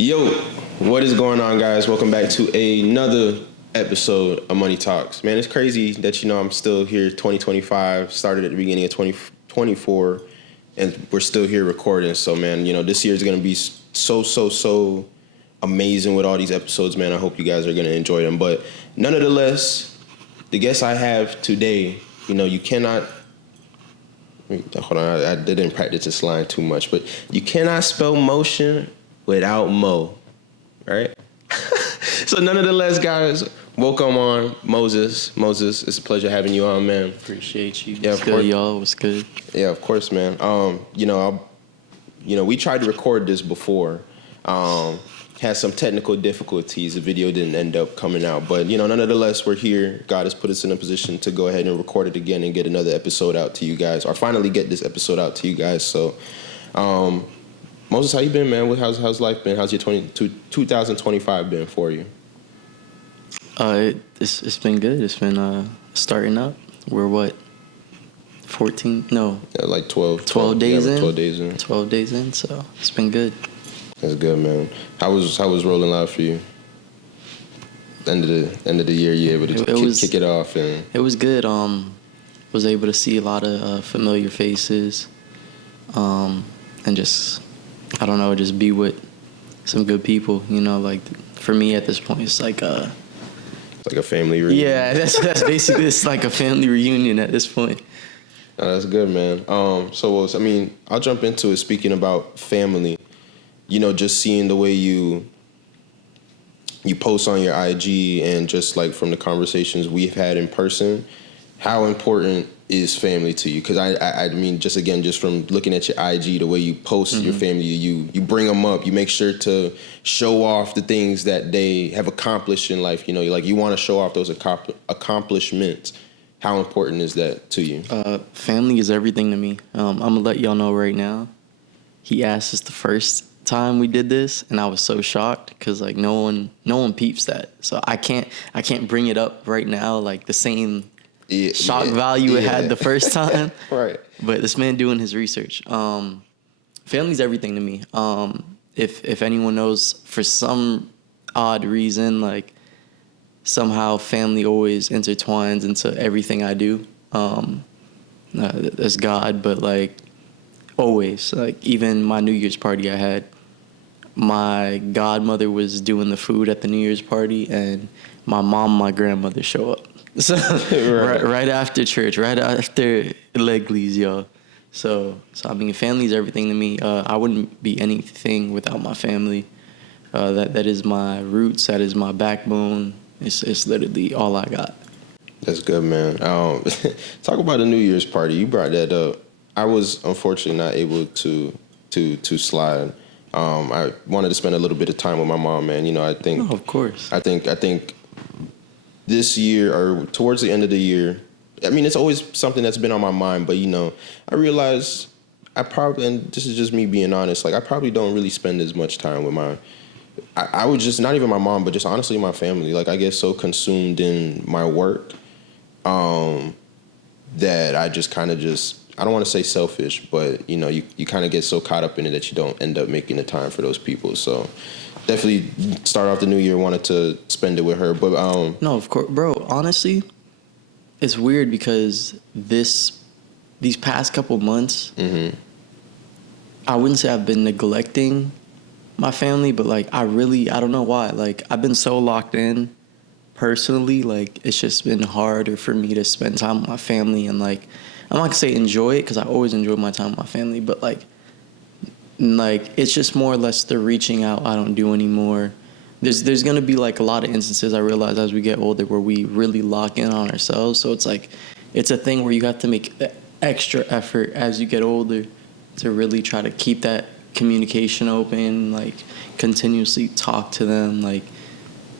Yo, what is going on, guys? Welcome back to another episode of Money Talks. Man, it's crazy that, I'm still here, 2025, started at the beginning of 2024, and we're still here recording. So, man, this year is going to be so amazing with all these episodes, man. I hope you guys are going to enjoy them. But nonetheless, the guest I have today, you cannot... Hold on, I didn't practice this line too much, but you cannot spell motion without Mo, right? So nonetheless, guys, welcome on Moses. Moses, it's a pleasure having you on, man. Appreciate you. Yeah, what's good, y'all? What's good? Yeah, of course, man. We tried to record this before. Had some technical difficulties. The video didn't end up coming out, but nonetheless, we're here. God has put us in a position to go ahead and record it again and get another episode out to you guys, or finally get this episode out to you guys. So, Moses, how you been, man? How's life been? How's your 2025 been for you? It's been good. It's been starting up. We're 14? No. Yeah, like 12 days in. 12 days in. 12 days in, so it's been good. That's good, man. How was rolling out for you? End of the year, you able to kick it off, and it was good. Was able to see a lot of familiar faces, and just be with some good people. Like for me at this point, it's like a family reunion. Yeah, that's basically it's like a family reunion at this point. Oh, that's good, man. I'll jump into it. Speaking about family, just seeing the way you post on your IG and just like from the conversations we've had in person, how important is family to you? Because I mean, just from looking at your IG, the way you post your family, you bring them up, you make sure to show off the things that they have accomplished in life. You want to show off those accomplishments. How important is that to you? Family is everything to me. I'm gonna let y'all know right now. He asked us the first time we did this, and I was so shocked because like no one peeps that. So I can't bring it up right now like the same shock value it had the first time. Right. But this man doing his research. Family's everything to me. If anyone knows, for some odd reason, like somehow family always intertwines into everything I do. That's God, but like always, like even my New Year's party I had, my godmother was doing the food at the New Year's party, and my mom and my grandmother show up. So right after church, right after Legley's, y'all. So I mean, family's everything to me. I wouldn't be anything without my family. That is my roots. That is my backbone. It's literally all I got. That's good, man. Talk about the New Year's party. You brought that up. I was unfortunately not able to slide. I wanted to spend a little bit of time with my mom, man. I think. Oh, of course. I think this year or towards the end of the year, I mean, it's always something that's been on my mind. But I realized and this is just me being honest, like I probably don't really spend as much time with I would just, not even my mom, but just honestly my family. Like I get so consumed in my work that I just kind of I don't want to say selfish, but you kind of get so caught up in it that you don't end up making the time for those people. So definitely start off the new year, wanted to spend it with her. But no, of course, bro. Honestly, it's weird because these past couple months, I wouldn't say I've been neglecting my family, but like I don't know why. Like I've been so locked in personally, like it's just been harder for me to spend time with my family, and like I'm not gonna say enjoy it because I always enjoy my time with my family, but like it's just more or less the reaching out I don't do anymore. There's gonna be like a lot of instances I realize as we get older where we really lock in on ourselves. So it's like it's a thing where you have to make the extra effort as you get older to really try to keep that communication open, like continuously talk to them. Like,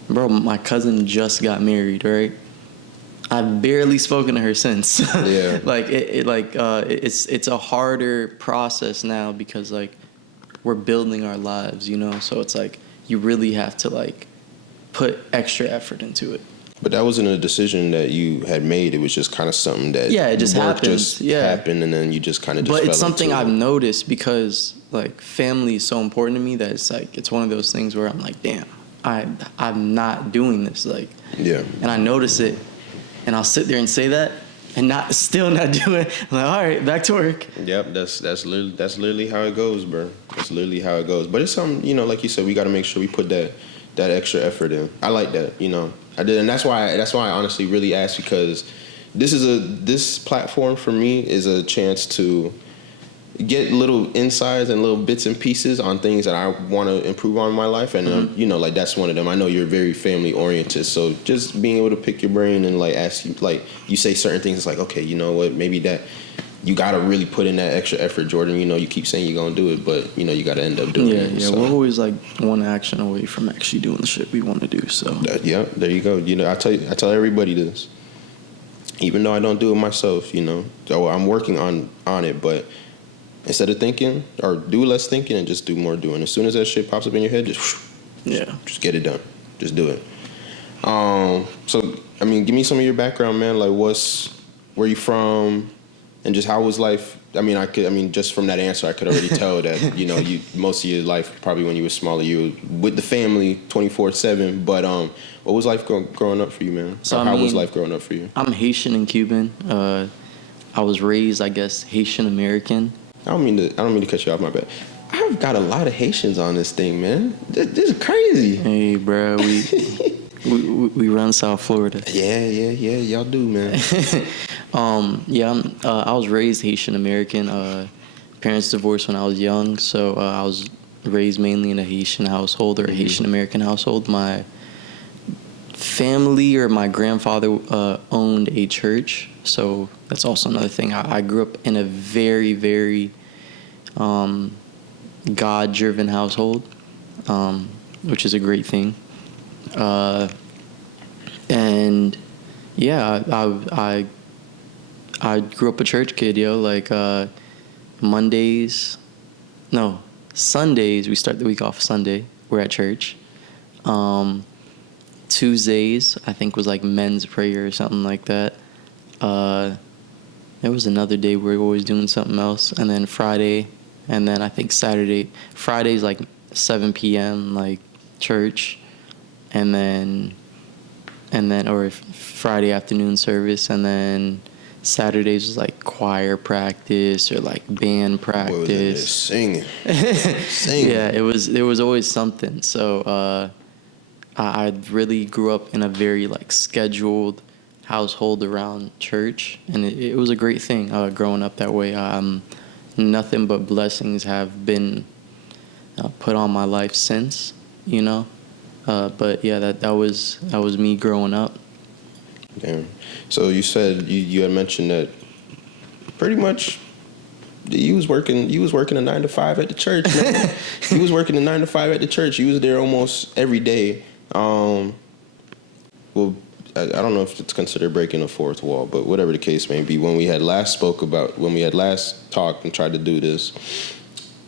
bro, my cousin just got married, right? I've barely spoken to her since. Yeah. It's a harder process now because like we're building our lives, So it's like you really have to like put extra effort into it. But that wasn't a decision that you had made. It was just kind of something that it just happened. Just happened, and then you just kind of just. But it's something I've noticed because like family is so important to me that it's like it's one of those things where I'm like, damn, I'm not doing this, like. Yeah. And I notice it, and I'll sit there and say that, and still not do it. I'm like, all right, back to work. Yep, that's literally how it goes, bro. That's literally how it goes. But it's something, like you said, we got to make sure we put that extra effort in. I like that, I did, and that's why I honestly really asked, because this platform for me is a chance to get little insights and little bits and pieces on things that I want to improve on in my life, and like that's one of them. I know you're very family oriented, so just being able to pick your brain and like ask you, like you say certain things, it's like, okay, you know what, maybe that you got to really put in that extra effort, Jordan. You keep saying you're gonna do it, but you got to end up doing it. Yeah, so. We're always like one action away from actually doing the shit we want to do. So there you go. I tell everybody this, even though I don't do it myself. So I'm working on it, but instead of thinking, or do less thinking and just do more doing. As soon as that shit pops up in your head, just get it done. Just do it. So I mean, give me some of your background, man. Like, where you from, and just how was life? I mean, just from that answer, I could already tell that you most of your life, probably when you were smaller, you were with the family 24/7. But what was life growing up for you, man? So how was life growing up for you? I'm Haitian and Cuban. I was raised, I guess, Haitian American. I don't mean to cut you off, my bad. I've got a lot of Haitians on this thing, man. This is crazy. Hey, bro, we run South Florida. Yeah, y'all do, man. I was raised Haitian American. Parents divorced when I was young, so I was raised mainly in a Haitian household or a Haitian American household. My family or my grandfather owned a church, so that's also another thing. I grew up in a very, very God-driven household, which is a great thing. And yeah, I grew up a church kid, yo. Like Sundays, we start the week off Sunday. We're at church. Tuesdays, I think, was like men's prayer or something like that. There was another day we were always doing something else. And then Friday, and then I think Friday's like 7 p.m. like church, and then or Friday afternoon service, and then Saturdays was like choir practice or like band practice. What was it? Singing. Yeah, it was always something. So I really grew up in a very like scheduled household around church, and it was a great thing growing up that way. Nothing but blessings have been put on my life since, but yeah, that was me growing up. Damn. So you said you had mentioned that pretty much you was working a 9 to 5 at the church, man. You was working a 9 to 5 at the church. You was there almost every day. Well, I don't know if it's considered breaking a fourth wall, but whatever the case may be, when we had last talked and tried to do this,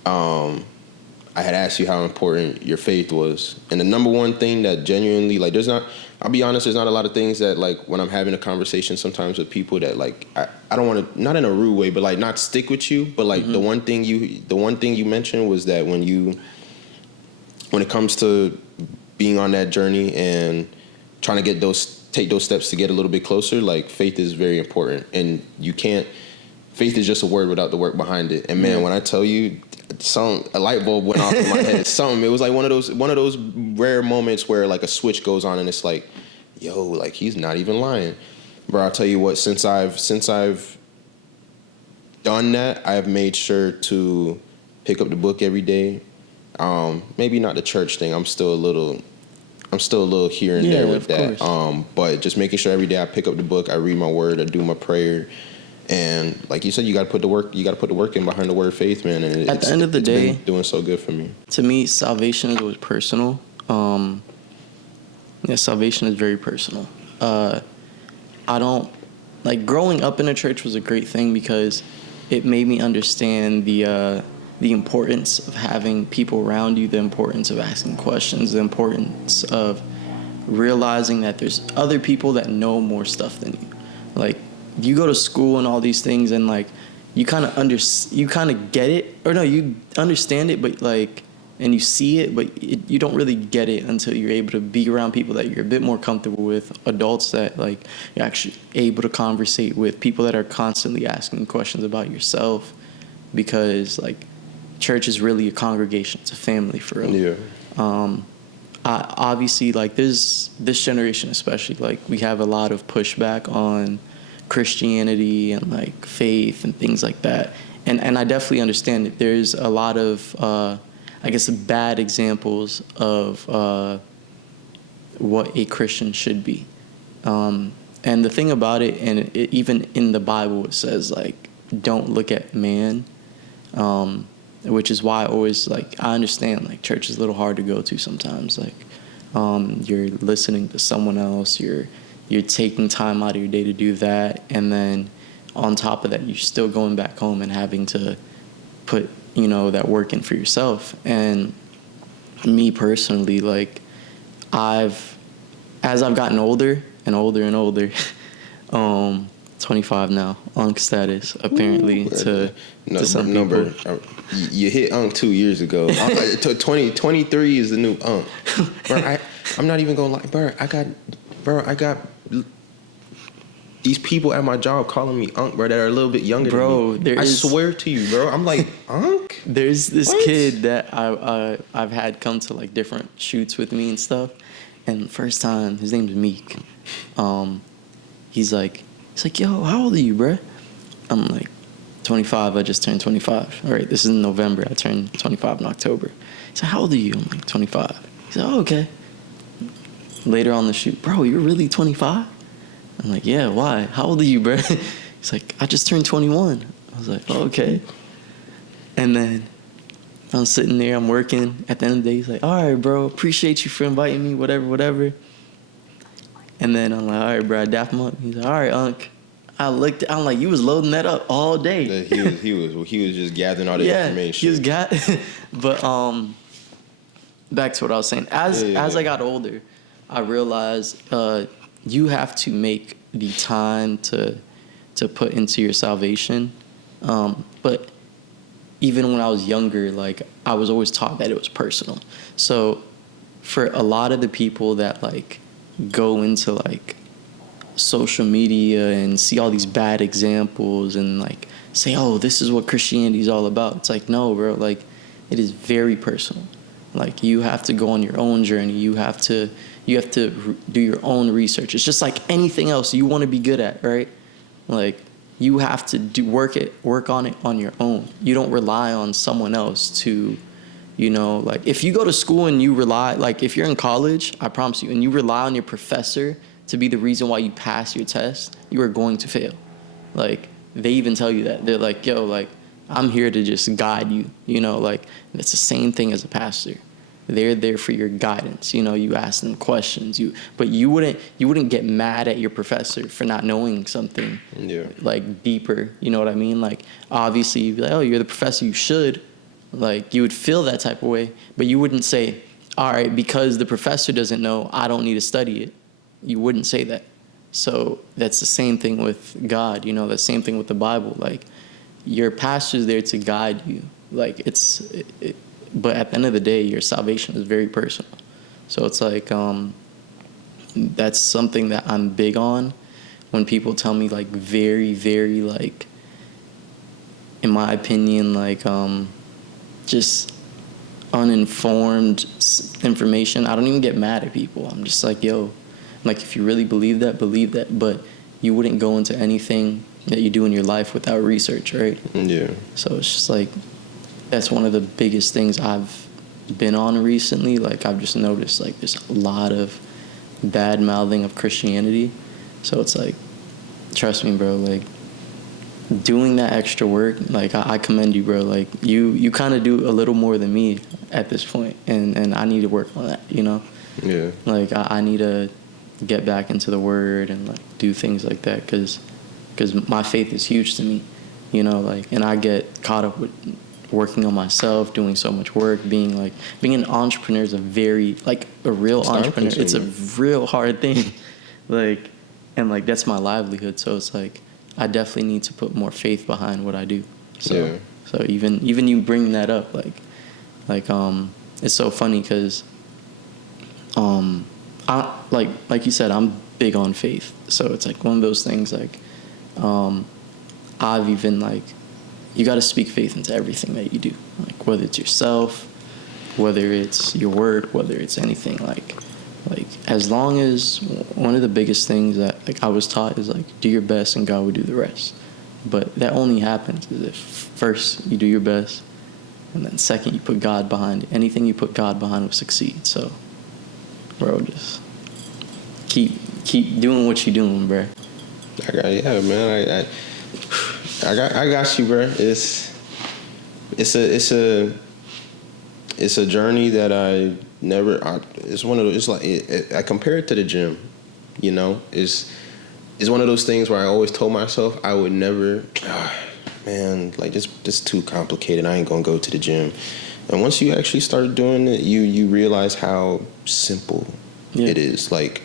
I had asked you how important your faith was. And the number one thing that genuinely, like, I'll be honest, there's not a lot of things that, like, when I'm having a conversation sometimes with people that, like, I don't want to, not in a rude way, but, like, not stick with you. But, like, the one thing you mentioned was that when it comes to being on that journey and trying to take those steps to get a little bit closer, like, faith is very important. And faith is just a word without the work behind it. And man, when I tell you, a light bulb went off in my head. It was like one of those rare moments where like a switch goes on and it's like, yo, like he's not even lying. Bro, I'll tell you what, since I've done that, I've made sure to pick up the book every day. Maybe not the church thing. I'm still a little here and there with that. But just making sure every day I pick up the book, I read my word, I do my prayer. And like you said, you got to put the work in behind the word faith, man. And at the end of the day, been doing so good for me. To me, salvation is always personal. Salvation is very personal. I don't like growing up in a church was a great thing because it made me understand the importance of having people around you, the importance of asking questions, the importance of realizing that there's other people that know more stuff than you. Like, you go to school and all these things, and like you kind of get it, or no, you understand it, but like, and you see it, but you don't really get it until you're able to be around people that you're a bit more comfortable with, adults that like you're actually able to conversate with, people that are constantly asking questions about yourself, because like church is really a congregation, it's a family for real. Yeah. Obviously, like this generation especially, like we have a lot of pushback on Christianity and like faith and things like that, and I definitely understand it. There's a lot of I guess bad examples of what a Christian should be, and the thing about it, and even in the Bible it says like don't look at man, which is why I always like, I understand like church is a little hard to go to sometimes, like you're listening to someone else, you're taking time out of your day to do that, and then on top of that you're still going back home and having to put that work in for yourself. And me personally, like as I've gotten older and older and older, 25 now, Unk status apparently. To some number. people. You hit Unk 2 years ago. 23 is the new Unk. Bro, I'm not even gonna lie, bro. I got these people at my job calling me Unk, bro, that are a little bit younger than me. I swear to you, bro. I'm like, Unk? There's this kid that I've had come to like different shoots with me and stuff, and first time, his name's Meek. He's like, yo, how old are you, bro? I'm like, 25. I just turned 25. All right, this is in November. I turned 25 in October. He's like, how old are you? I'm like, 25. He's like, oh, okay. Later on the shoot, bro, you're really 25? I'm like, yeah, why? How old are you, bro? He's like, I just turned 21. I was like, oh, okay. And then I'm sitting there, I'm working. At the end of the day, he's like, all right, bro, appreciate you for inviting me, whatever. And then I'm like, all right, bro, I dap him up. He's like, all right, Unk. I'm like, you was loading that up all day. He was just gathering all the information. He was but back to what I was saying. As I got older, I realized you have to make the time to put into your salvation. But even when I was younger, like I was always taught that it was personal. So for a lot of the people that like go into like social media and see all these bad examples and like say, oh, this is what Christianity is all about. It's like, no, bro, like it is very personal. Like you have to go on your own journey. You have to do your own research. It's just like anything else you want to be good at, right? Like you have to work on it on your own. You don't rely on someone else to, like if you go to school and you rely, like if you're in college, I promise you, and you rely on your professor to be the reason why you pass your test, you are going to fail. Like they even tell you that. They're like, yo, like I'm here to just guide you, like it's the same thing as a pastor. They're there for your guidance. You ask them questions. But you wouldn't get mad at your professor for not knowing something like deeper. You know what I mean? Like obviously you'd be like, oh, you're the professor, you should. Like you would feel that type of way, but you wouldn't say, all right, because the professor doesn't know, I don't need to study it. You wouldn't say that. So that's the same thing with God. The same thing with the Bible. Like your pastor's there to guide you. Like but at the end of the day, your salvation is very personal. So it's like that's something that I'm big on. When people tell me like very, very like, in my opinion, like just uninformed information, I don't even get mad at people. I'm just like, yo, like if you really believe that, but you wouldn't go into anything that you do in your life without research, right? Yeah. So it's just like, that's one of the biggest things I've been on recently. Like I've just noticed like there's a lot of bad mouthing of Christianity. So it's like, trust me, bro, like doing that extra work, like I commend you, bro. Like you kind of do a little more than me at this point, and I need to work on that, Yeah. Like I need to get back into the word and like do things like that, because my faith is huge to me, like, and I get caught up with working on myself, doing so much work, being an entrepreneur is a very, like, a real entrepreneur. It's a real hard thing. Like, and like, that's my livelihood. So it's like, I definitely need to put more faith behind what I do. So, so even you bring that up, it's so funny because, I, like you said, I'm big on faith. So it's like one of those things, like, I've even, like, you got to speak faith into everything that you do, like whether it's yourself, whether it's your work, whether it's anything, like as long as, one of the biggest things that, like, I was taught is, like, do your best and God will do the rest. But that only happens if first you do your best, and then second you put God behind it. Anything you put God behind will succeed. So, bro, just keep doing what you're doing, bro. Man. I got you, bro. It's a journey that it's one of those. It's like I compare it to the gym. You know, it's one of those things where I always told myself I would never. Man, like, this too complicated. I ain't gonna go to the gym. And once you actually start doing it, you realize how simple it is. Like,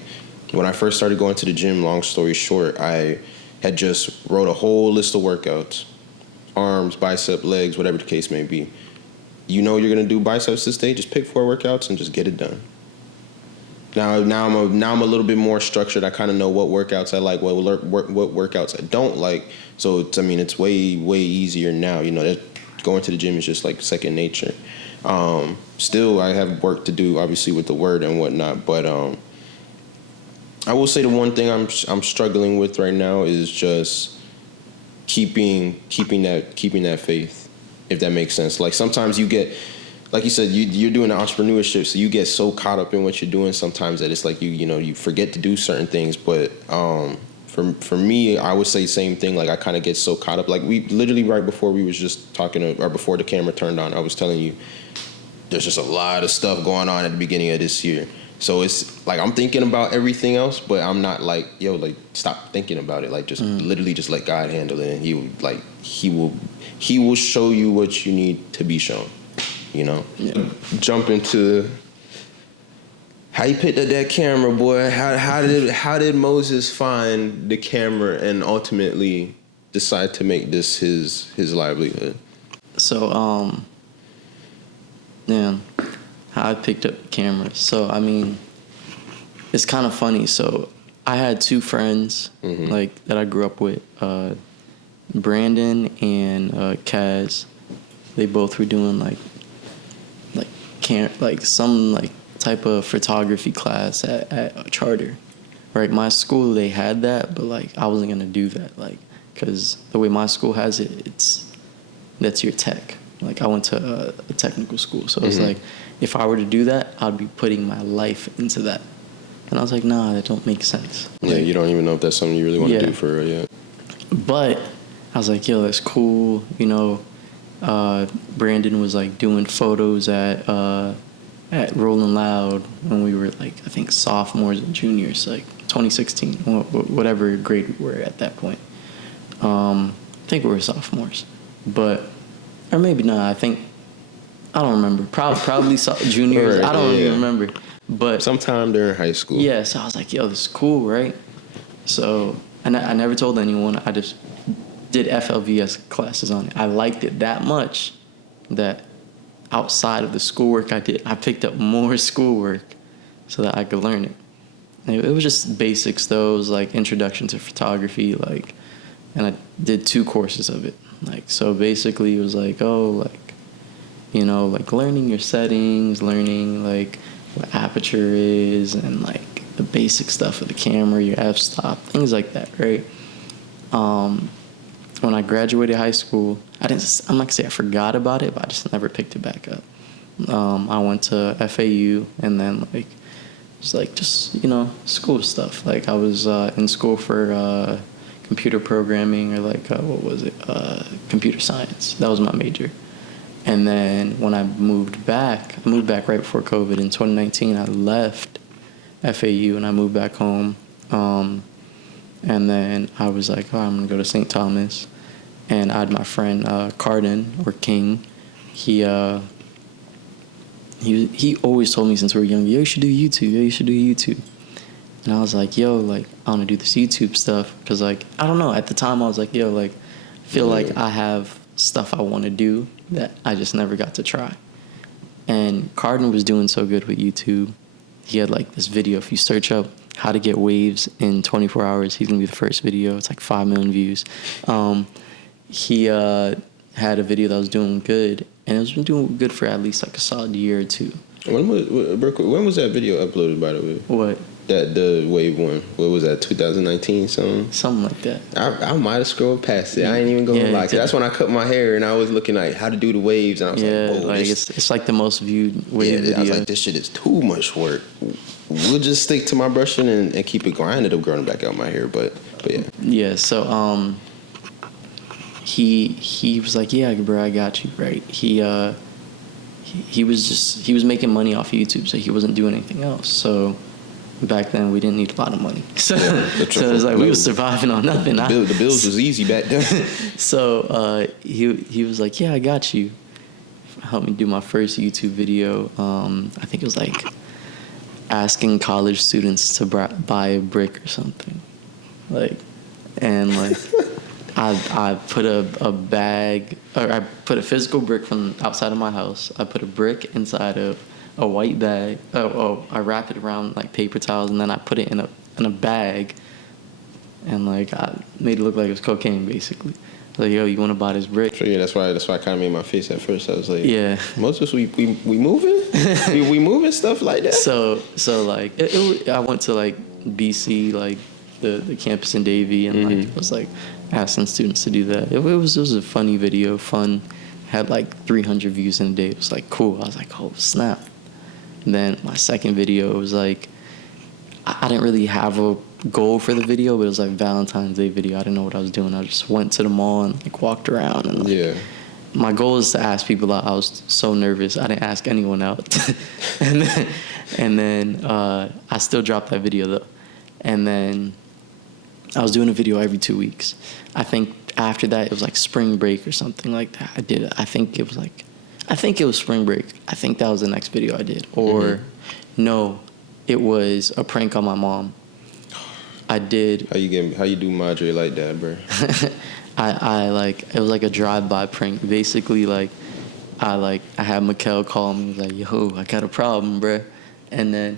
when I first started going to the gym, long story short, I had just wrote a whole list of workouts, arms, bicep, legs, whatever the case may be. You know you're gonna do biceps this day, just pick 4 workouts and just get it done. Now I'm a little bit more structured. I kind of know what workouts I like, what workouts I don't like. So it's way easier now. You know, that going to the gym is just like second nature. Still, I have work to do, obviously, with the word and whatnot. But I will say the one thing I'm struggling with right now is just keeping that faith, if that makes sense. Like, sometimes you get, like you said, you're doing entrepreneurship, so you get so caught up in what you're doing sometimes that it's like you forget to do certain things. But for me, I would say the same thing. Like, I kind of get so caught up. Like, we literally right before we was just talking, or before the camera turned on, I was telling you there's just a lot of stuff going on at the beginning of this year. So it's like I'm thinking about everything else, but I'm not like, stop thinking about it. Like, just literally just let God handle it, and He will show you what you need to be shown. You know, jump into how you picked up that camera, boy. How did Moses find the camera and ultimately decide to make this his livelihood? So, how I picked up cameras. So, it's kind of funny. So, I had 2 friends that I grew up with, Brandon and Kaz. They both were doing some type of photography class at Charter. Right, my school, they had that, but I wasn't gonna do that, because the way my school has it, that's your tech. I went to a technical school, so it's if I were to do that, I'd be putting my life into that. And I was like, nah, that don't make sense. Yeah, you don't even know if that's something you really want to do for real yet. But I was like, yo, that's cool. You know, Brandon was doing photos at Rolling Loud when we were I think sophomores and juniors, 2016, whatever grade we were at that point. I think we were sophomores, or maybe not. I don't remember. Probably juniors. I don't even remember. But sometime during high school. Yeah, so I was like, yo, this is cool, right? So I never told anyone. I just did FLVS classes on it. I liked it that much that outside of the schoolwork I picked up more schoolwork so that I could learn it. And it was just basics, though. It was introduction to photography, and I did 2 courses of it. So basically it was learning your settings, learning what aperture is, and the basic stuff of the camera, your f-stop, things like that, right? When I graduated high school, I'm not gonna say I forgot about it, but I just never picked it back up. I went to FAU, and then just school stuff. I was in school for computer programming, or computer science. That was my major. And then when I moved back right before COVID in 2019. I left FAU and I moved back home. And then I was like, I'm going to go to St. Thomas. And I had my friend Cardin, or King, he always told me since we were young, yo, you should do YouTube. Yo, you should do YouTube. And I was like, yo, like, I want to do this YouTube stuff. Because, like, I don't know. At the time, I was like, yo, like, I feel like I have stuff I want to do that I just never got to try. And Cardin was doing so good with YouTube. He had, like, this video. If you search up how to get waves in 24 hours, he's going to be the first video. It's like 5 million views. He had a video that was doing good. And it's been doing good for at least, like, a solid year or two. When was that video uploaded, by the way? What? The wave one. What was that? 2019 something. Something like that. I might have scrolled past it. I ain't even gonna lie. That's when I cut my hair and I was looking like how to do the waves, and I was like, whoa, like it's like the most viewed wave video. I was like, this shit is too much work. We'll just stick to my brushing and keep it going. I ended up growing back out my hair, but yeah. Yeah. So he was like, yeah, bro, I got you. Right. He was making money off of YouTube, so he wasn't doing anything else. So back then we didn't need a lot of money, so it was like we were surviving on nothing. The bills was easy back then. So he was like, yeah, I got you. Helped me do my first YouTube video. I think it was like asking college students to buy a brick or something, like, and like I put a bag, or I put a physical brick from outside of my house. I put a brick inside of a white bag. I wrap it around like paper towels, and then I put it in a bag, and like I made it look like it was cocaine, basically. Like, yo, you want to buy this brick? So yeah, that's why I kind of made my face at first. I was like, yeah, most of us we moving, we moving stuff like that. So like I went to like BC, like the campus in Davie, and like it was like asking students to do that. It was a funny video, fun. Had like 300 views in a day. It was like cool. I was like, oh snap. And then my second video, it was like, I didn't really have a goal for the video, but it was like Valentine's Day video. I didn't know what I was doing. I just went to the mall and like walked around, and like, my goal is to ask people out. I was so nervous. I didn't ask anyone out. and then I still dropped that video though. And then I was doing a video every 2 weeks. I think after that it was like spring break or something like that. I think it was spring break. I think that was the next video I did. Or no, it was a prank on my mom. I did. How you do Madre like that, bro? I like, it was like a drive-by prank. Basically, like I had Mikkel call me, like, yo, I got a problem, bro. And then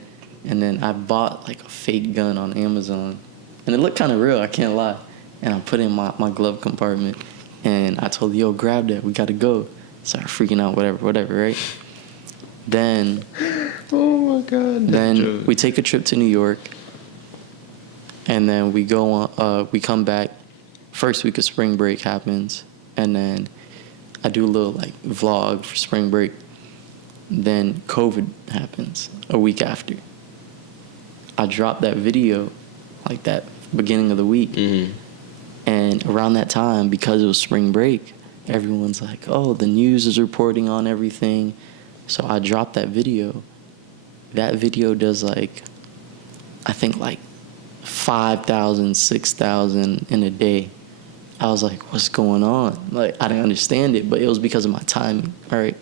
I bought like a fake gun on Amazon, and it looked kind of real, I can't lie. And I put it in my glove compartment, and I told, yo, grab that, we gotta go. Started freaking out, whatever, right? Then, oh my God. Then we take a trip to New York, and then we go on. We come back. First week of spring break happens, and then I do a little like vlog for spring break. Then COVID happens a week after. I dropped that video like that beginning of the week. And around that time, because it was spring break, everyone's like, oh, the news is reporting on everything. So I dropped that video. That video does like, I think like 5,000, 6,000 in a day. I was like, what's going on? Like, I didn't understand it, but it was because of my timing, all right?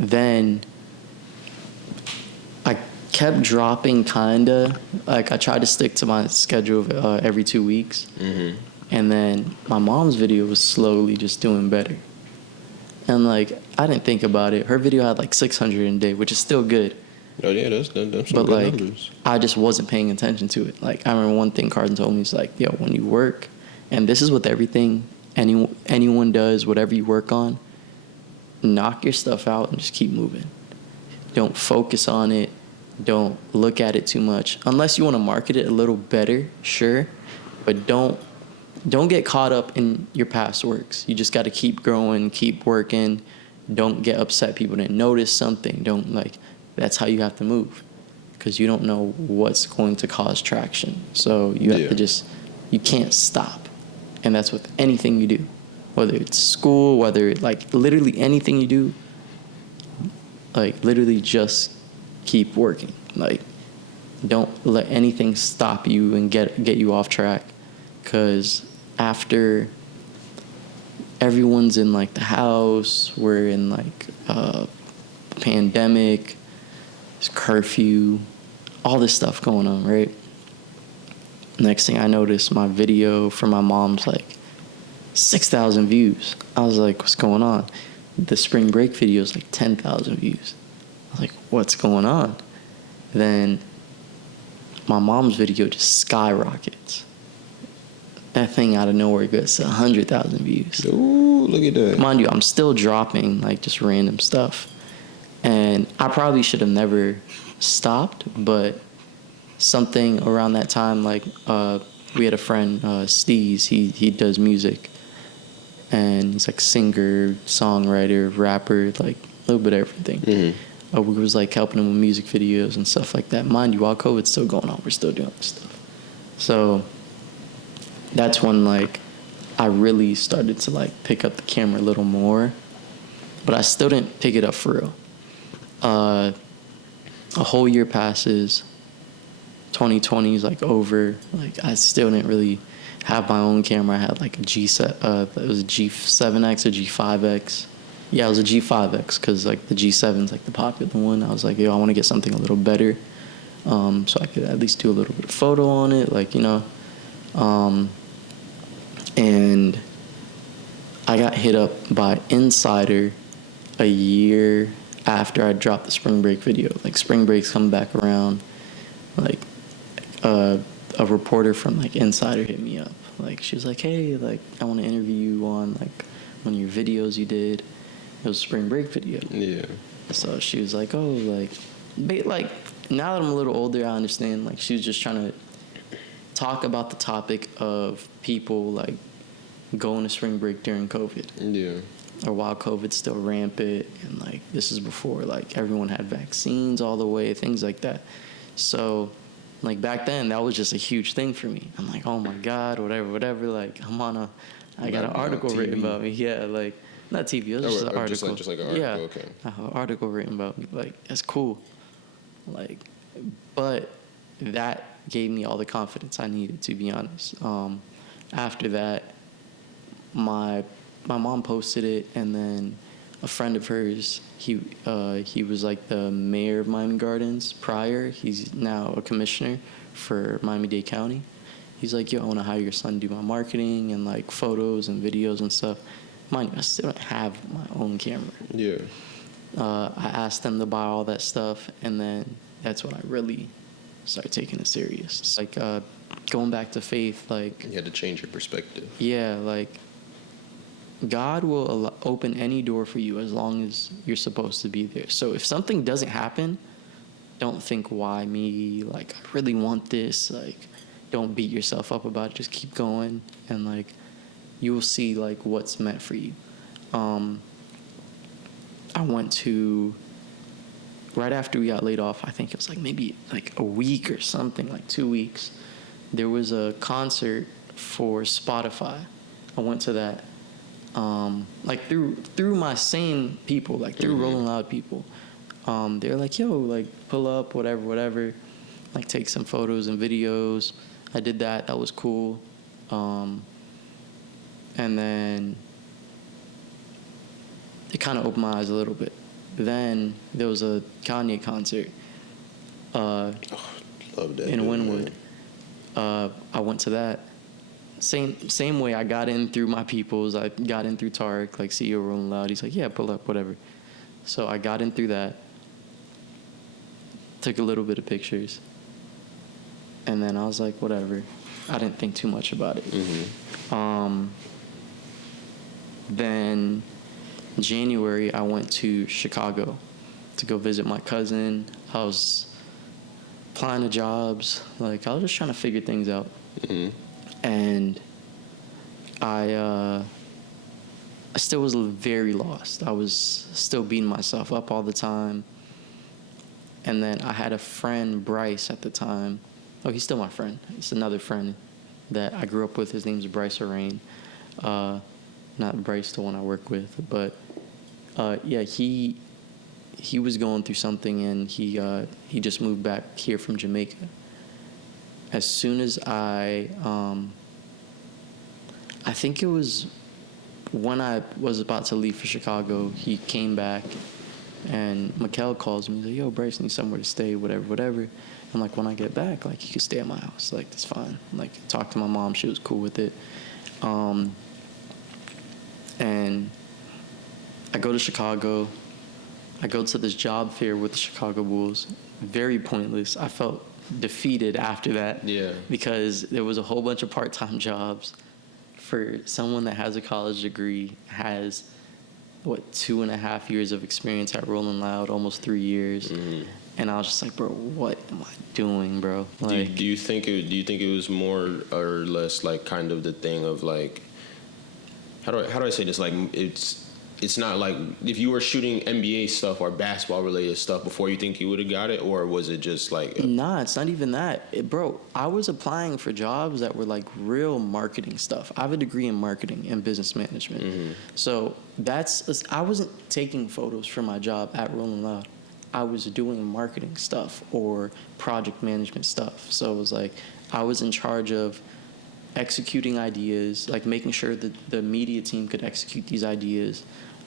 Then I kept dropping, kinda. Like, I tried to stick to my schedule of every 2 weeks. And then my mom's video was slowly just doing better. And like, I didn't think about it. Her video had like 600 in a day, which is still good. Oh yeah, that's some but good like, numbers. I just wasn't paying attention to it. Like, I remember one thing Cardin told me, he's like, yo, when you work, and this is with everything anyone does, whatever you work on, knock your stuff out and just keep moving. Don't focus on it. Don't look at it too much. Unless you want to market it a little better, sure. But don't get caught up in your past works. You just got to keep growing, keep working. Don't get upset people didn't notice something. That's how you have to move, because you don't know what's going to cause traction. So you have to you can't stop. And that's with anything you do, whether it's school, whether like literally anything you do, like literally just keep working. Like, don't let anything stop you and get you off track, because after everyone's in like the house. We're in like pandemic, there's curfew, all this stuff going on, right? Next thing I noticed, my video for my mom's like 6,000 views. I was like, what's going on? The spring break video is like 10,000 views. I was like, what's going on? Then my mom's video just skyrockets. That thing out of nowhere gets to 100,000 views. Ooh, look at that. Mind you, I'm still dropping like just random stuff. And I probably should have never stopped, but something around that time, like we had a friend, Steez, he does music. And he's like singer, songwriter, rapper, like a little bit of everything. Mm-hmm. We was like helping him with music videos and stuff like that. Mind you, while COVID's still going on, we're still doing this stuff. So that's when like I really started to like pick up the camera a little more, but I still didn't pick it up for real. A whole year passes, 2020 is like over. Like I still didn't really have my own camera. I had like a it was a G7X or G5X. Yeah, it was a G5X because like the G7's like the popular one. I was like, yo, I want to get something a little better, so I could at least do a little bit of photo on it, like, you know. And I got hit up by Insider a year after I dropped the spring break video. Like spring break's coming back around, like a reporter from like Insider hit me up. Like she was like, hey, like I want to interview you on like one of your videos you did. It was a spring break video. Yeah. So she was like, oh, like now that I'm a little older, I understand. Like she was just trying to talk about the topic of people like going to spring break during COVID. Yeah. Or while COVID's still rampant, and like this is before like everyone had vaccines all the way, things like that. So like back then, that was just a huge thing for me. I'm like, oh my God, whatever. Like I got an article written about me. Yeah, like not TV, it was just an article. Just like an article, yeah, okay. I have an article written about me. Like that's cool. Like, but that gave me all the confidence I needed, to be honest. After that, my mom posted it, and then a friend of hers, he was like the mayor of Miami Gardens prior. He's now a commissioner for Miami-Dade County. He's like, yo, I want to hire your son to do my marketing and like photos and videos and stuff. Mind you, I still don't have my own camera. Yeah. I asked them to buy all that stuff, and then that's when I really started taking it serious. It's like going back to faith, like You had to change your perspective. yeah, like God will open any door for you as long as you're supposed to be there. So if something doesn't happen, don't think, why me? Like, I really want this. Like, don't beat yourself up about it. Just keep going, and like you will see like what's meant for you. I went to, right after we got laid off, I think it was like maybe like a week or something, like 2 weeks, there was a concert for Spotify. I went to that. Like through my same people, like through Rolling Loud people. They're like, yo, like pull up, whatever, like take some photos and videos. I did that. That was cool. And then it kind of opened my eyes a little bit. Then there was a Kanye concert Love that. in Wynwood. I went to that. Same way I got in through my peoples. I got in through Tarek, like CEO Rolling Loud. He's like, yeah, pull up, whatever. So I got in through that. Took a little bit of pictures. And then I was like, whatever. I didn't think too much about it. Then January, I went to Chicago to go visit my cousin. I was applying to jobs. Like, I was just trying to figure things out. And I still was very lost. I was still beating myself up all the time. And then I had a friend, Bryce, at the time. Oh, he's still my friend. It's another friend that I grew up with. His name's Bryce Arain. Not Bryce, the one I work with. But, yeah, he was going through something, and he just moved back here from Jamaica. As soon as I think it was when I was about to leave for Chicago, he came back, and Mikkel calls me. He's like, "Yo, Bryce needs somewhere to stay, whatever." I'm like, when I get back, like, you can stay at my house. Like, that's fine. Like, talked to my mom. She was cool with it. And I go to Chicago. I go to this job fair with the Chicago Bulls. Very pointless. I felt defeated after that. Yeah. Because there was a whole bunch of part-time jobs for someone that has a college degree, has, 2.5 years of experience at Rolling Loud, almost 3 years. Mm-hmm. And I was just like, bro, what am I doing, bro? Like, do you think it was more or less like kind of the thing of like, how do I say this? Like, it's not like if you were shooting NBA stuff or basketball related stuff before, you think you would have got it, or was it just like? Nah, it's not even that, bro. I was applying for jobs that were like real marketing stuff. I have a degree in marketing and business management, mm-hmm. So I wasn't taking photos for my job at Rolling Loud. I was doing marketing stuff or project management stuff. So it was like I was in charge of executing ideas, like making sure that the media team could execute these ideas,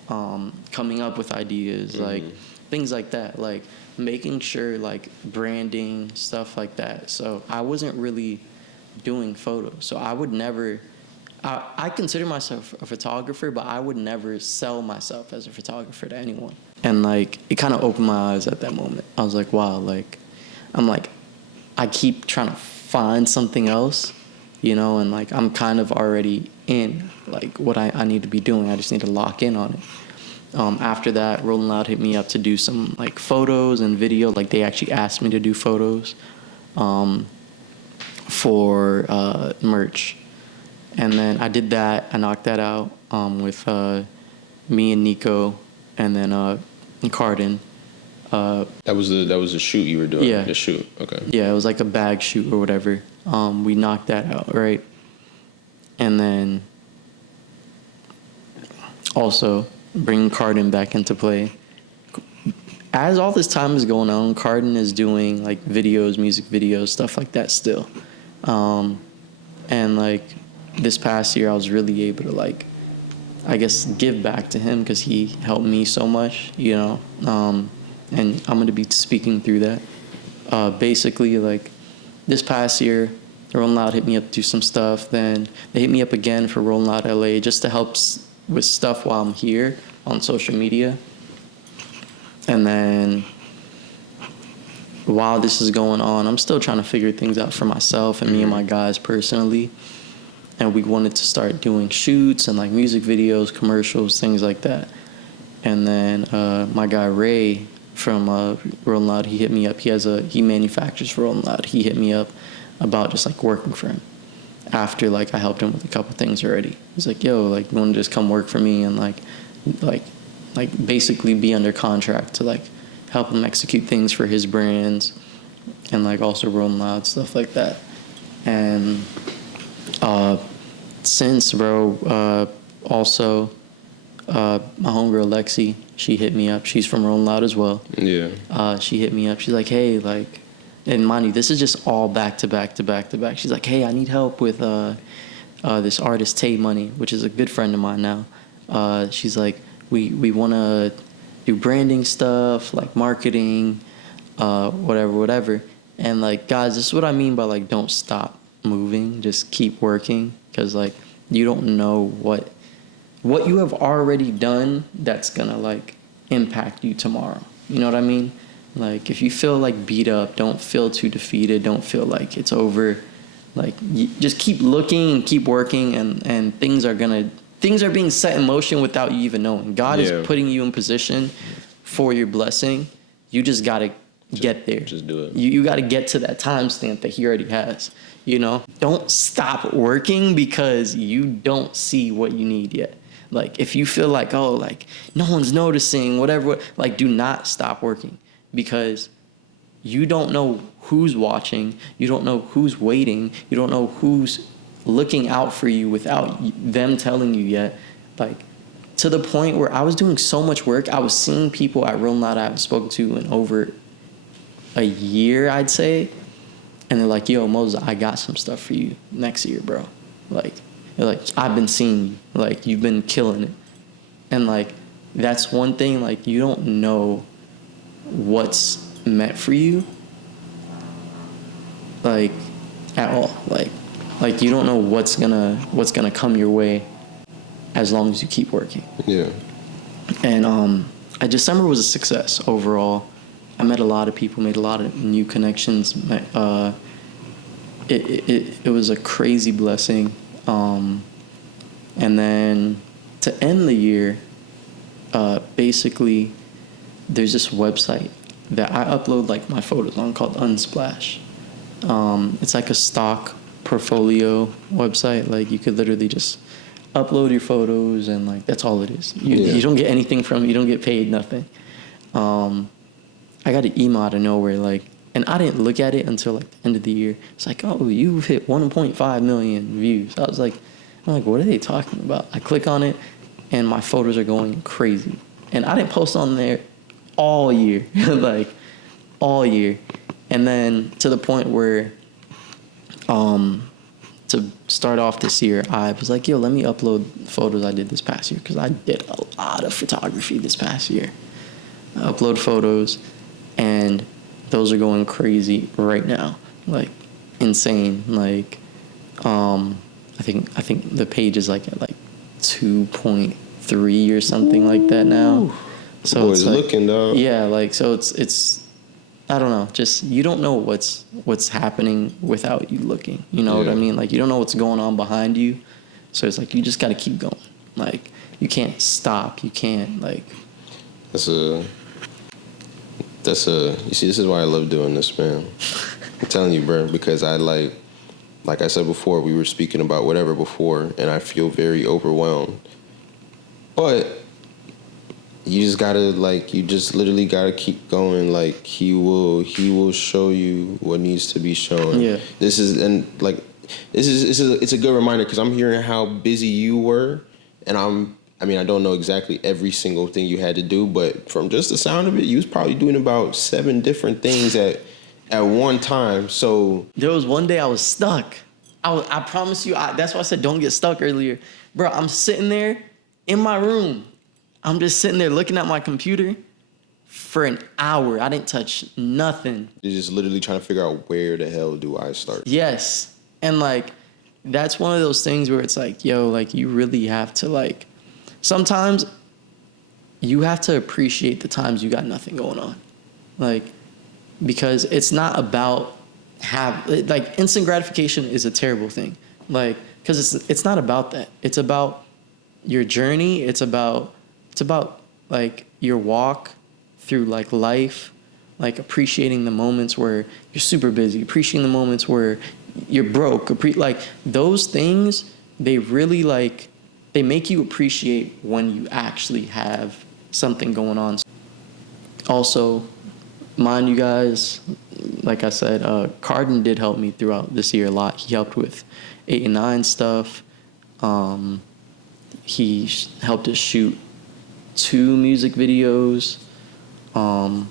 coming up with ideas, mm-hmm. like things like that, like making sure, like branding, stuff like that. So I wasn't really doing photos. So I would never, I consider myself a photographer, but I would never sell myself as a photographer to anyone. And like, it kind of opened my eyes at that moment. I was like, wow, like, I'm like, I keep trying to find something else, you know, and like, I'm kind of already in like what I need to be doing. I just need to lock in on it. After that, Rolling Loud hit me up to do some like photos and video. Like, they actually asked me to do photos for merch. And then I did that. I knocked that out with me and Nico, and then Cardin. That was the shoot you were doing. Yeah. The shoot. Okay. Yeah, it was like a bag shoot or whatever. We knocked that out, right? And then also bringing Cardin back into play. As all this time is going on, Cardin is doing like videos, music videos, stuff like that still. And like this past year, I was really able to like, I guess, give back to him because he helped me so much, you know. And I'm going to be speaking through that. Basically, like this past year, Rolling Loud hit me up to do some stuff. Then they hit me up again for Rolling Loud LA just to help with stuff while I'm here on social media. And then while this is going on, I'm still trying to figure things out for myself and me and my guys personally. And we wanted to start doing shoots and like music videos, commercials, things like that. And then my guy Ray from Rolling Loud, he hit me up. He manufactures for Rolling Loud. He hit me up about just like working for him after like I helped him with a couple things already. He's like, yo, like, you want to just come work for me and like basically be under contract to like help him execute things for his brands and like also Rolling Loud, stuff like that. And since, bro, also my homegirl Lexi, she hit me up. She's from Rolling Loud as well. Yeah. She hit me up. She's like, hey, like, and mind you, this is just all back to back to back to back. She's like, hey, I need help with this artist Tay Money, which is a good friend of mine now. She's like, we want to do branding stuff, like marketing, whatever. And like, guys, this is what I mean by like, don't stop moving, just keep working, because like you don't know what you have already done that's gonna like impact you tomorrow. You know what I mean? Like, if you feel like beat up, don't feel too defeated, don't feel like it's over. Like, just keep looking and keep working, and things are being set in motion without you even knowing. God is putting you in position for your blessing. You just gotta get there. Just do it. You gotta get to that timestamp that he already has. You know, don't stop working because you don't see what you need yet. Like, if you feel like, oh, like no one's noticing, whatever, like, do not stop working, because you don't know who's watching, you don't know who's waiting, you don't know who's looking out for you without them telling you yet. Like, to the point where I was doing so much work, I was seeing people at Rolling Loud I haven't spoken to in over a year, I'd say. And they're like, yo, Moses, I got some stuff for you next year, bro. Like, like, I've been seeing you, like, you've been killing it. And like, that's one thing, like, you don't know what's meant for you, like, at all. Like you don't know what's gonna come your way as long as you keep working. Yeah. And December was a success overall. I met a lot of people, made a lot of new connections. It was a crazy blessing. And then to end the year, basically, there's this website that I upload like my photos on called Unsplash. It's like a stock portfolio website. Like, you could literally just upload your photos, and like, that's all it is. You don't get anything from it. You don't get paid, nothing. I got an email out of nowhere, like, and I didn't look at it until like the end of the year. It's like, oh, you've hit 1.5 million views. I'm like, what are they talking about? I click on it, and my photos are going crazy. And I didn't post on there all year, like, all year. And then to the point where, to start off this year, I was like, yo, let me upload photos I did this past year, because I did a lot of photography this past year. I upload photos, and those are going crazy right now, like, insane. Like, I think the page is like at like 2.3 or something like that now. So boy, it's like, looking, dog. Yeah, like, so it's I don't know, just, you don't know what's happening without you looking. You know what I mean? Like, you don't know what's going on behind you. So it's like, you just got to keep going. Like, you can't stop. You can't, like. You see, this is why I love doing this, man. I'm telling you, bro, because I like I said before, we were speaking about whatever before, and I feel very overwhelmed. But you just gotta, like, you just literally gotta keep going. Like, he will show you what needs to be shown. Yeah. It's a good reminder, because I'm hearing how busy you were, and I don't know exactly every single thing you had to do, but from just the sound of it, you was probably doing about 7 different things at one time. So There was one day I was stuck. I promise you, that's why I said don't get stuck earlier. Bro, I'm sitting there in my room. I'm just sitting there looking at my computer for an hour. I didn't touch nothing. you're just literally trying to figure out, where the hell do I start? Yes. And like, that's one of those things where it's like, yo, like, you really have to, like, sometimes you have to appreciate the times you got nothing going on. Like, because it's not about like, instant gratification is a terrible thing. Like, because it's not about that. It's about your journey. It's about like your walk through like life, like appreciating the moments where you're super busy, appreciating the moments where you're broke, like those things, they really, like, they make you appreciate when you actually have something going on. Also, mind you guys, like I said, Cardin did help me throughout this year a lot. He helped with 8 and 9 stuff. He helped us shoot 2 music videos. And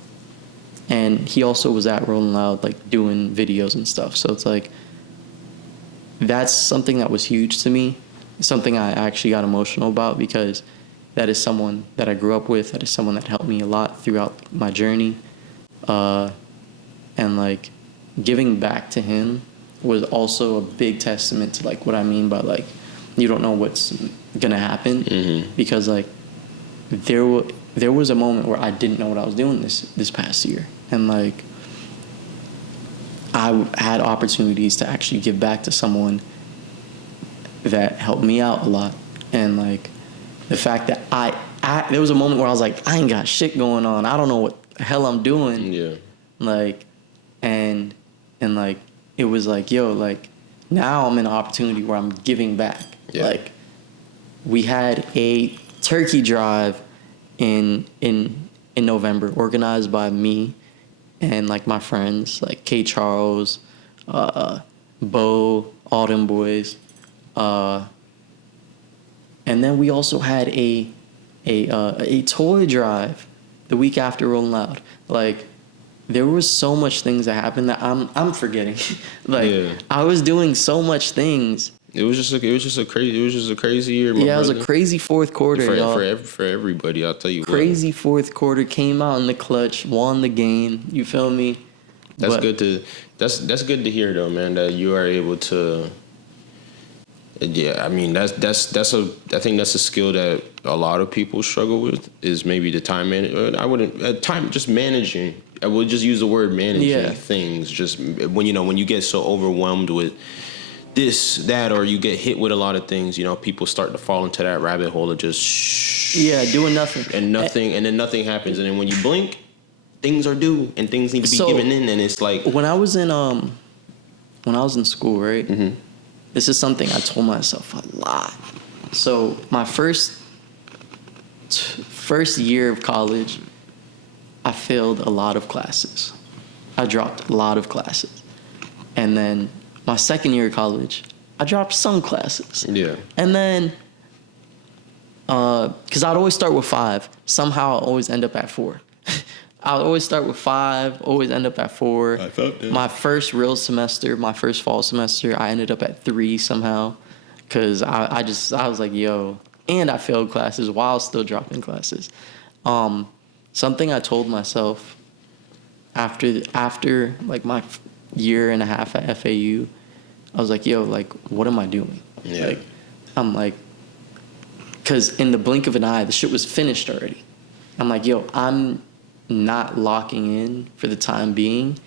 he also was at Rolling Loud, like, doing videos and stuff. So it's like, that's something that was huge to me. Something I actually got emotional about, because that is someone that I grew up with. That is someone that helped me a lot throughout my journey. And like, giving back to him was also a big testament to like what I mean by like, you don't know what's gonna happen. Mm-hmm. Because like, there was a moment where I didn't know what I was doing this past year, and like, I had opportunities to actually give back to someone that helped me out a lot. And like, the fact that I there was a moment where I was like, I ain't got shit going on. I don't know what the hell I'm doing. Yeah. Like, and like, it was like, yo, like, now I'm in an opportunity where I'm giving back. Yeah. Like, we had a turkey drive in November, organized by me and like my friends, like K Charles, Bo, all them boys. And then we also had a toy drive the week after Rolling Loud. Like, there was so much things that happened that I'm forgetting. Like, yeah. I was doing so much things It was just a crazy year. Yeah, it was a crazy fourth quarter, y'all. For everybody. I'll tell you Crazy what. fourth quarter, came out in the clutch, won the game. You feel me? That's good to hear though, man. That you are able to. Yeah, I mean I think that's a skill that a lot of people struggle with, is maybe the time management. I wouldn't time just managing. I would just use the word managing things. Just when you get so overwhelmed with this, that, or you get hit with a lot of things, people start to fall into that rabbit hole of just doing nothing and then nothing happens, and then when you blink, things are due and things need to be given in, and it's like when I was in school, right? Mm-hmm. This is something I told myself a lot. So my first year of college, I failed a lot of classes. I dropped a lot of classes. And then my second year of college, I dropped some classes. Yeah. And then, because I'd always start with 5. Somehow I always end up at 4. I'll always start with 5, always end up at 4. I thought that. My first real semester, my first fall semester, I ended up at 3 somehow. Because I was like, yo. And I failed classes while still dropping classes. Something I told myself after like my year and a half at FAU, I was like, yo, like, what am I doing? Yeah. Like, I'm like, because in the blink of an eye, the shit was finished already. I'm like, yo, I'm not locking in for the time being.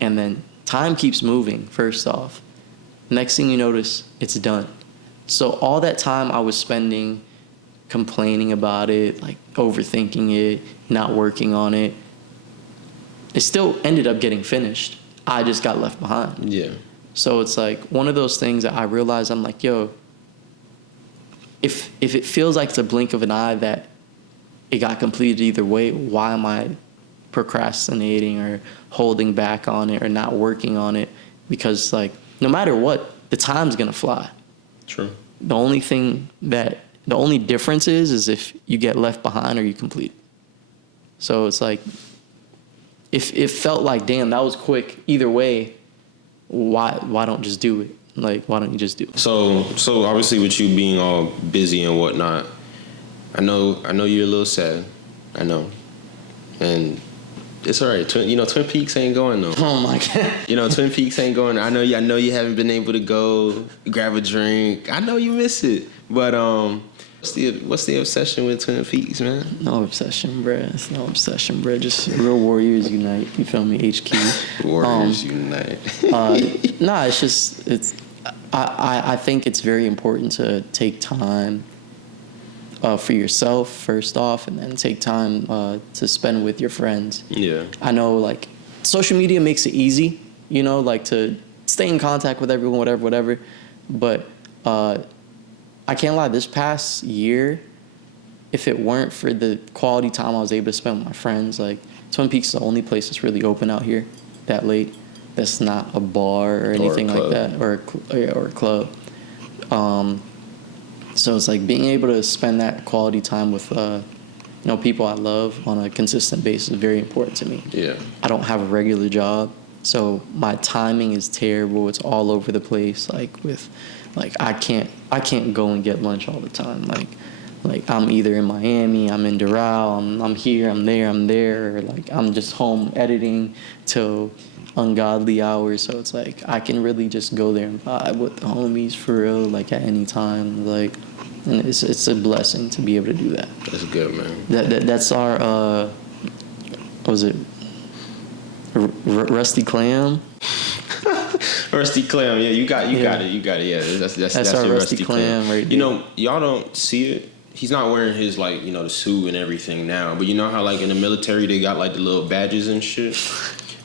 And then time keeps moving, first off. Next thing you notice, it's done. So all that time I was spending complaining about it, like overthinking it, not working on it, it still ended up getting finished. I just got left behind. Yeah. So it's like one of those things that I realized, I'm like, yo, if it feels like it's a blink of an eye that it got completed either way, why am I procrastinating or holding back on it or not working on it? Because like no matter what, the time's gonna fly. True. The only difference is if you get left behind or you complete. So it's like, if it felt like, damn, that was quick either way, why don't just do it? Like, why don't you just do it? So obviously with you being all busy and whatnot, I know you're a little sad. I know. And it's all right. Twin Peaks ain't going though. Oh my God. Twin Peaks ain't going. I know you haven't been able to go grab a drink. I know you miss it. But what's the obsession with Twin Peaks, man? No obsession, bruh. It's no obsession, bruh. Just real warriors unite. You feel me? HQ. Warriors unite. Nah, I think it's very important to take time for yourself first off, and then take time to spend with your friends. Yeah. I know, like, social media makes it easy, like to stay in contact with everyone, whatever. But I can't lie, this past year, if it weren't for the quality time I was able to spend with my friends, like, Twin Peaks is the only place that's really open out here that late. That's not a bar or anything like that, or a club. So it's like being able to spend that quality time with people I love on a consistent basis is very important to me. Yeah. I don't have a regular job, so my timing is terrible. It's all over the place. I can't go and get lunch all the time. Like I'm either in Miami, I'm in Doral, I'm here, I'm there, or like I'm just home editing till ungodly hours. So it's like I can really just go there and vibe with the homies for real, like at any time. Like, and it's a blessing to be able to do that. That's good, man. That's our what was it? Rusty Clam. Rusty Clam, yeah, you got it. Yeah, that's our your Rusty Clam right there. Y'all don't see it. He's not wearing his the suit and everything now, but you know how like in the military they got like the little badges and shit.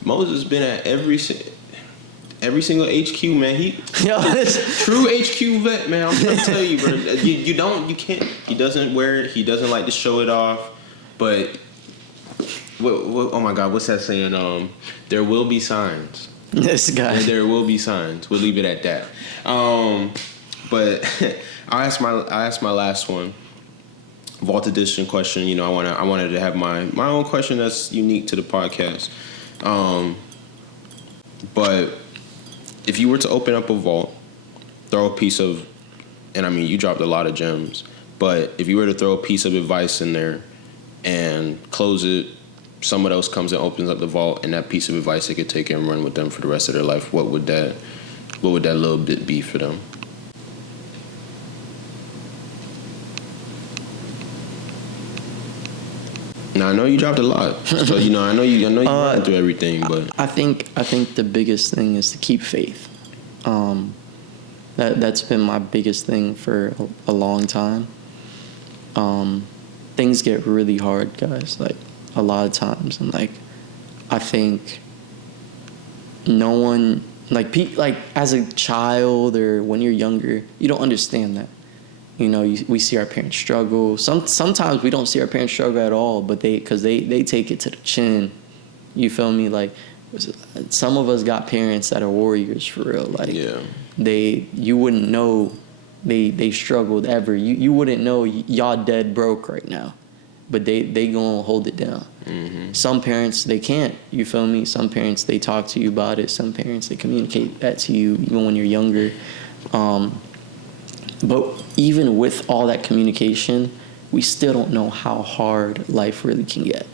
Moses been at every single HQ, man. He true HQ vet, man. I'm trying to tell you, bro. You can't. He doesn't wear it. He doesn't like to show it off. But what, oh my God, what's that saying? There will be signs. This guy. There will be signs. We'll leave it at that. But I asked my last one. Vault Edition question. I wanted to have my own question that's unique to the podcast. But if you were to open up a vault throw a piece of, and I mean, you dropped a lot of gems, but if you were to throw a piece of advice in there and close it, someone else comes and opens up the vault, and that piece of advice they could take and run with them for the rest of their life, what would that little bit be for them? Now I know you dropped a lot, so I know you went through everything, but I think the biggest thing is to keep faith. That's been my biggest thing for a long time. Things get really hard, guys. Like a lot of times, and like I think no one like as a child or when you're younger, you don't understand that. We see our parents struggle. Sometimes we don't see our parents struggle at all, but because they take it to the chin. You feel me? Like some of us got parents that are warriors for real. Like you wouldn't know they struggled ever. You wouldn't know y'all dead broke right now, but they gonna hold it down. Mm-hmm. Some parents they can't. You feel me? Some parents they talk to you about it. Some parents they communicate that to you even when you're younger. But even with all that communication, we still don't know how hard life really can get.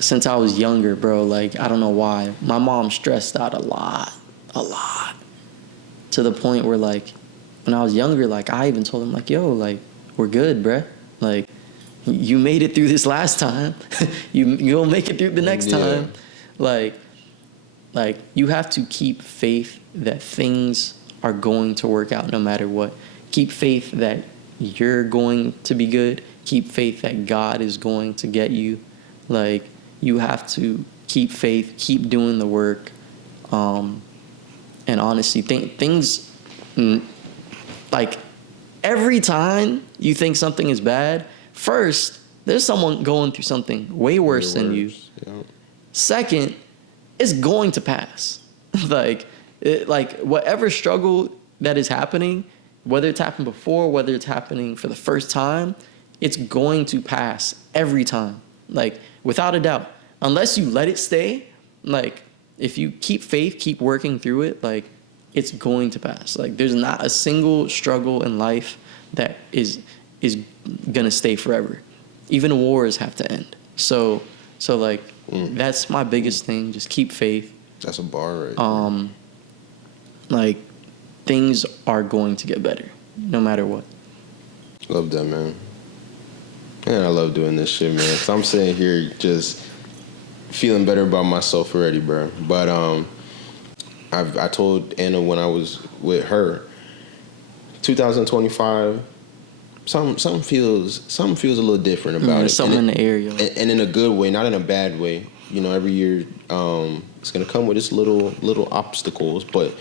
Since I was younger, bro, like, I don't know why. My mom stressed out a lot. To the point where, like, when I was younger, like, I even told him, like, yo, like, we're good, bruh. Like, you made it through this last time. You'll make it through the next time. Like, you have to keep faith that things are going to work out no matter what. Keep faith that you're going to be good. Keep faith that God is going to get you. Like, you have to keep faith, keep doing the work. And honestly, things, like, every time you think something is bad, first, there's someone going through something way worse than you. Yeah. Second, it's going to pass. Like whatever struggle that is happening, whether it's happened before, whether it's happening for the first time, it's going to pass every time. Like, without a doubt. Unless you let it stay, like, if you keep faith, keep working through it, like, it's going to pass. Like, there's not a single struggle in life that is gonna stay forever. Even wars have to end. So like, that's my biggest thing. Just keep faith. That's a bar right there. Like, things are going to get better, no matter what. Love that, man. Man, I love doing this shit, man. So I'm sitting here just feeling better about myself already, bro. But I told Anna when I was with her, 2025, something feels a little different about it. There's something in the air, yo. And in a good way, not in a bad way. Every year it's gonna come with its little obstacles, but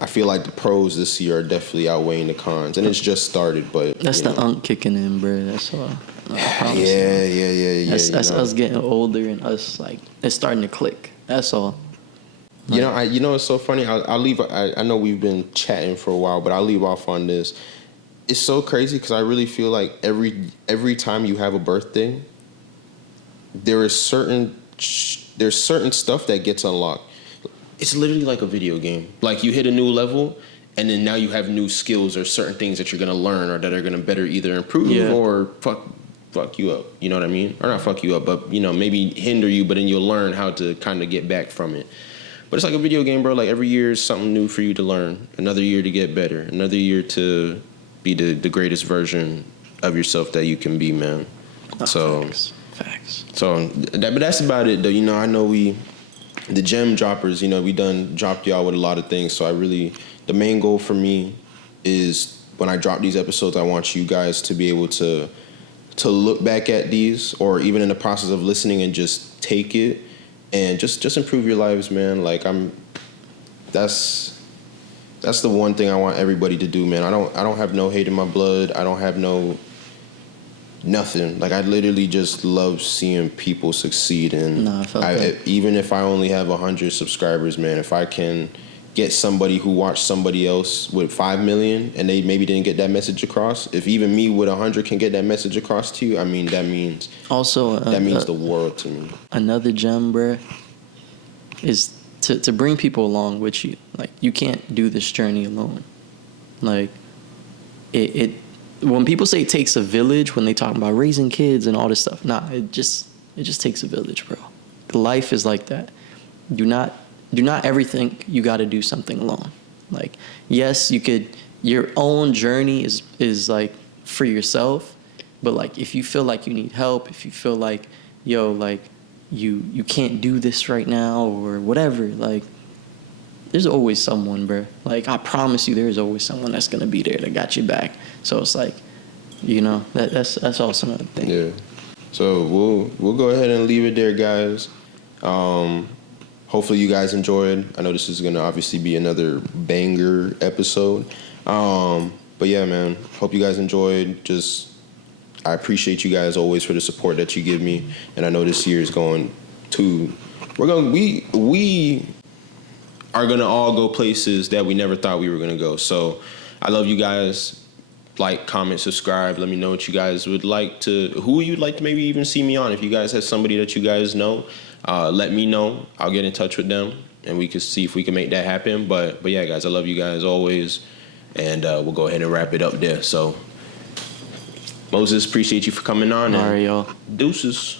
I feel like the pros this year are definitely outweighing the cons, and it's just started. But that's the unk kicking in, bro. That's all. Yeah. That's us getting older and us, like, it's starting to click. That's all. Like, it's so funny. I'll leave. I know we've been chatting for a while, but I'll leave off on this. It's so crazy because I really feel like every time you have a birthday, there's certain stuff that gets unlocked. It's literally like a video game. Like, you hit a new level, and then now you have new skills or certain things that you're gonna learn or that are gonna better either improve or fuck you up. You know what I mean? Or not fuck you up, but maybe hinder you. But then you'll learn how to kind of get back from it. But it's like a video game, bro. Like, every year is something new for you to learn. Another year to get better. Another year to be the greatest version of yourself that you can be, man. Facts. So, but that's about it, though. I know the gem droppers, we done dropped y'all with a lot of things. So the main goal for me is when I drop these episodes, I want you guys to be able to look back at these, or even in the process of listening, and just take it and just improve your lives, man. Like, that's the one thing I want everybody to do, man. I don't have no hate in my blood. I don't have nothing. Like, I literally just love seeing people succeed, and even if I only have 100 subscribers, man, if I can get somebody who watched somebody else with 5 million and they maybe didn't get that message across, if even me with 100 can get that message across to you, I mean, that means also that means the world to me. Another gem, bruh, is to bring people along with you. Like, you can't do this journey alone. Like, it when people say it takes a village, when they talk about raising kids and all this stuff, it just takes a village, bro. Life is like that. Do not ever think you got to do something alone. Like, yes, you could, your own journey is like for yourself, but like, if you feel like you need help, if you feel like, yo, like you can't do this right now or whatever, like, there's always someone, bro. Like, I promise you, there's always someone that's gonna be there that got you back. So it's like, you know, that's also another thing. Yeah. So we'll go ahead and leave it there, guys. Hopefully you guys enjoyed. I know this is gonna obviously be another banger episode. But yeah, man. Hope you guys enjoyed. I appreciate you guys always for the support that you give me, and I know this year is going to. We are gonna all go places that we never thought we were gonna go. So I love you guys. Like, comment, subscribe. Let me know what you guys would like to, who you'd like to maybe even see me on. If you guys have somebody that you guys know, let me know. I'll get in touch with them, and we can see if we can make that happen. But yeah, guys, I love you guys always, and we'll go ahead and wrap it up there. So, Moses, appreciate you for coming on. All right, y'all. Deuces.